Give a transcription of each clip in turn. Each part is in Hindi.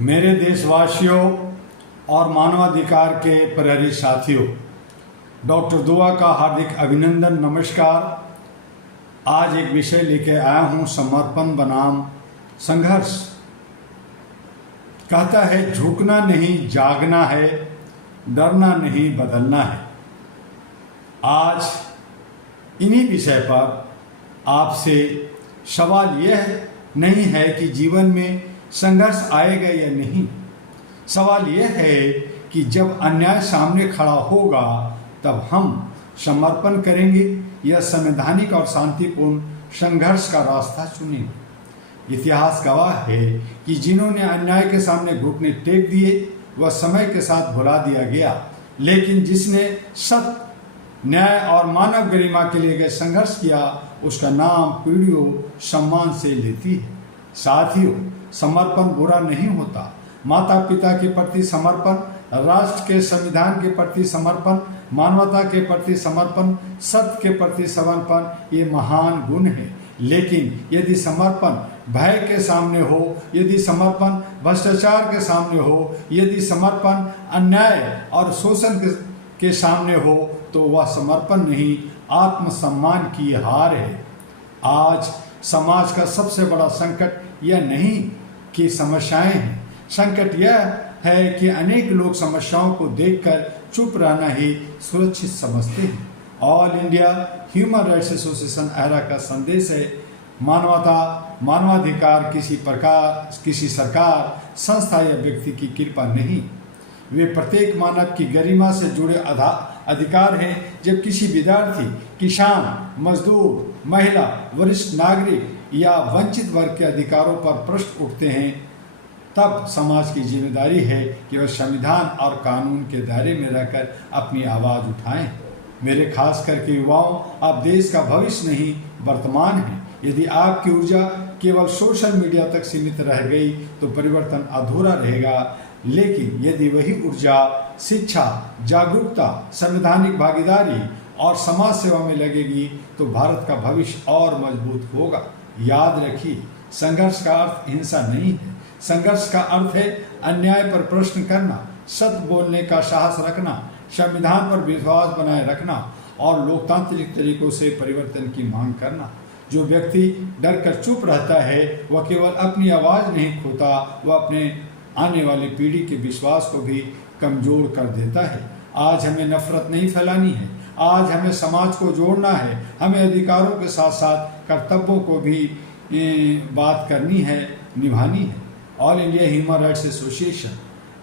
मेरे देशवासियों और मानवाधिकार के प्रहरी साथियों, डॉक्टर दुआ का हार्दिक अभिनंदन, नमस्कार। आज एक विषय लेके आया हूँ, समर्पण बनाम संघर्ष। कहता है झुकना नहीं जागना है, डरना नहीं बदलना है। आज इन्हीं विषय पर आपसे सवाल यह नहीं है कि जीवन में संघर्ष आएगा या नहीं। सवाल यह है कि जब अन्याय सामने खड़ा होगा तब हम समर्पण करेंगे या संवैधानिक और शांतिपूर्ण संघर्ष का रास्ता चुनेंगे। इतिहास गवाह है कि जिन्होंने अन्याय के सामने घुटने टेक दिए वह समय के साथ भुला दिया गया, लेकिन जिसने सत्य, न्याय और मानव गरिमा के लिए संघर्ष किया उसका नाम पीढ़ियों सम्मान से लेती है। साथियों, समर्पण बुरा नहीं होता। माता पिता के प्रति समर्पण, राष्ट्र के संविधान के प्रति समर्पण, मानवता के प्रति समर्पण, सत्य के प्रति समर्पण, ये महान गुण है। लेकिन यदि समर्पण भय के सामने हो, यदि समर्पण भ्रष्टाचार के सामने हो, यदि समर्पण अन्याय और शोषण के सामने हो, तो वह समर्पण नहीं, आत्मसम्मान की हार है। आज समाज का सबसे बड़ा संकट यह नहीं कि समस्याएं हैं, संकट यह है कि अनेक लोग समस्याओं को देखकर चुप रहना ही सुरक्षित समझते हैं। All India human rights association अहरा का संदेश है, मानवता, मानवाधिकार किसी प्रकार, किसी सरकार, संस्था या व्यक्ति की कृपा नहीं, वे प्रत्येक मानव की गरिमा से जुड़े अधिकार हैं। जब किसी विद्यार्थी, किसान, मजदूर, महिला, वरिष्ठ नागरिक या वंचित वर्ग के अधिकारों पर प्रश्न उठते हैं, तब समाज की जिम्मेदारी है कि वह संविधान और कानून के दायरे में रहकर अपनी आवाज़ उठाएं। मेरे खास करके युवाओं, आप देश का भविष्य नहीं, वर्तमान है। यदि आपकी ऊर्जा केवल सोशल मीडिया तक सीमित रह गई तो परिवर्तन अधूरा रहेगा, लेकिन यदि वही ऊर्जा शिक्षा, जागरूकता, संवैधानिक भागीदारी और समाज सेवा में लगेगी तो भारत का भविष्य और मजबूत होगा। याद रखिए, संघर्ष का अर्थ हिंसा नहीं है। संघर्ष का अर्थ है अन्याय पर प्रश्न करना, सत्य बोलने का साहस रखना, संविधान पर विश्वास बनाए रखना और लोकतांत्रिक तरीकों से परिवर्तन की मांग करना। जो व्यक्ति डर कर चुप रहता है वह केवल अपनी आवाज़ नहीं खोता, वह अपने आने वाली पीढ़ी के विश्वास को भी कमजोर कर देता है। आज हमें नफरत नहीं फैलानी है, आज हमें समाज को जोड़ना है। हमें अधिकारों के साथ साथ कर्तव्यों को भी बात करनी है, निभानी है। All India human rights association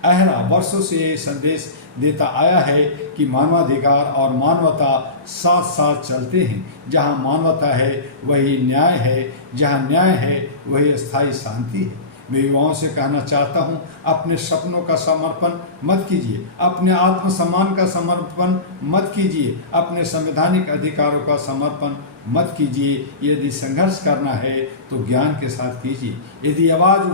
अहरा वर्षों से ये संदेश देता आया है कि मानवाधिकार और मानवता साथ साथ चलते हैं। जहाँ मानवता है वही न्याय है, जहाँ न्याय है वही स्थायी शांति है। मैं युवाओं से कहना चाहता हूँ, अपने सपनों का समर्पण मत कीजिए, अपने आत्मसम्मान का समर्पण मत कीजिए, अपने संवैधानिक अधिकारों का समर्पण मत कीजिए। यदि संघर्ष करना है तो ज्ञान के साथ कीजिए, यदि आवाज़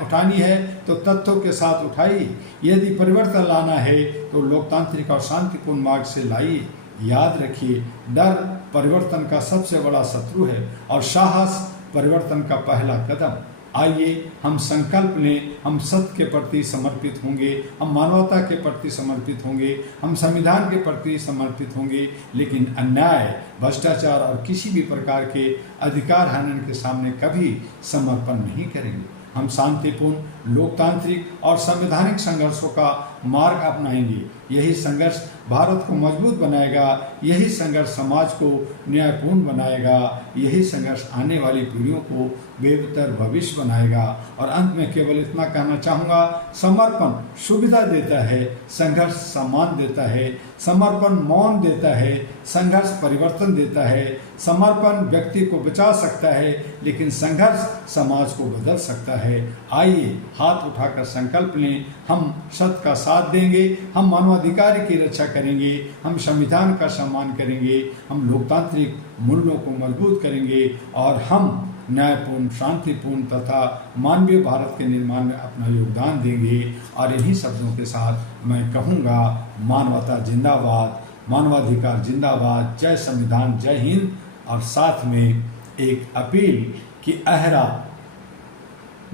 उठानी है तो तथ्यों के साथ उठाइए, यदि परिवर्तन लाना है तो लोकतांत्रिक और शांतिपूर्ण मार्ग से लाइए। याद रखिए, डर परिवर्तन का सबसे बड़ा शत्रु है और साहस परिवर्तन का पहला कदम। आइए हम संकल्प लें, हम सत्य के प्रति समर्पित होंगे, हम मानवता के प्रति समर्पित होंगे, हम संविधान के प्रति समर्पित होंगे, लेकिन अन्याय, भ्रष्टाचार और किसी भी प्रकार के अधिकार हनन के सामने कभी समर्पण नहीं करेंगे। हम शांतिपूर्ण, लोकतांत्रिक और संवैधानिक संघर्षों का मार्ग अपनाएंगे। यही संघर्ष भारत को मजबूत बनाएगा, यही संघर्ष समाज को न्यायपूर्ण बनाएगा, यही संघर्ष आने वाली पीढ़ियों को बेहतर भविष्य बनाएगा। और अंत में केवल इतना कहना चाहूँगा, समर्पण सुविधा देता है, संघर्ष सम्मान देता है। समर्पण मौन देता है, संघर्ष परिवर्तन देता है। समर्पण व्यक्ति को बचा सकता है, लेकिन संघर्ष समाज को बदल सकता है। आइए हाथ उठाकर संकल्प लें, हम सत्य का साथ देंगे, हम मानवाधिकार की रक्षा करेंगे, हम संविधान का सम्मान करेंगे, हम लोकतांत्रिक मूल्यों को मजबूत करेंगे और हम न्यायपूर्ण, शांतिपूर्ण तथा मानवीय भारत के निर्माण में अपना योगदान देंगे। और इन्हीं शब्दों के साथ मैं कहूँगा, मानवता जिंदाबाद, मानवाधिकार जिंदाबाद, जय संविधान, जय हिंद। और साथ में एक अपील कि अहरा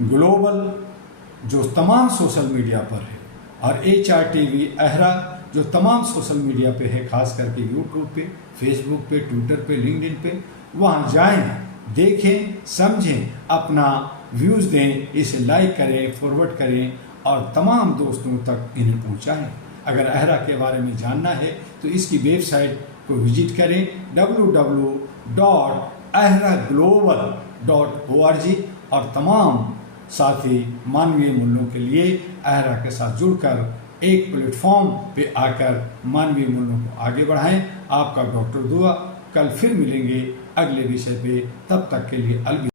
ग्लोबल जो तमाम सोशल मीडिया पर है, और HRTV अहरा जो तमाम सोशल मीडिया पे है, खास करके यूट्यूब पे, फेसबुक पे, ट्विटर पे, लिंक्डइन पे, वहाँ जाएं, देखें, समझें, अपना व्यूज़ दें, इसे लाइक करें, फॉरवर्ड करें और तमाम दोस्तों तक इन्हें पहुँचाएं। अगर अहरा के बारे में जानना है तो इसकी वेबसाइट को विजिट करें www.ahraglobal.org और तमाम साथी मानवीय मूल्यों के लिए अहरा के साथ जुड़कर एक प्लेटफॉर्म पे आकर मानवीय मूल्यों को आगे बढ़ाएं। आपका डॉक्टर दुआ। कल फिर मिलेंगे अगले विषय पे, तब तक के लिए अलविदा।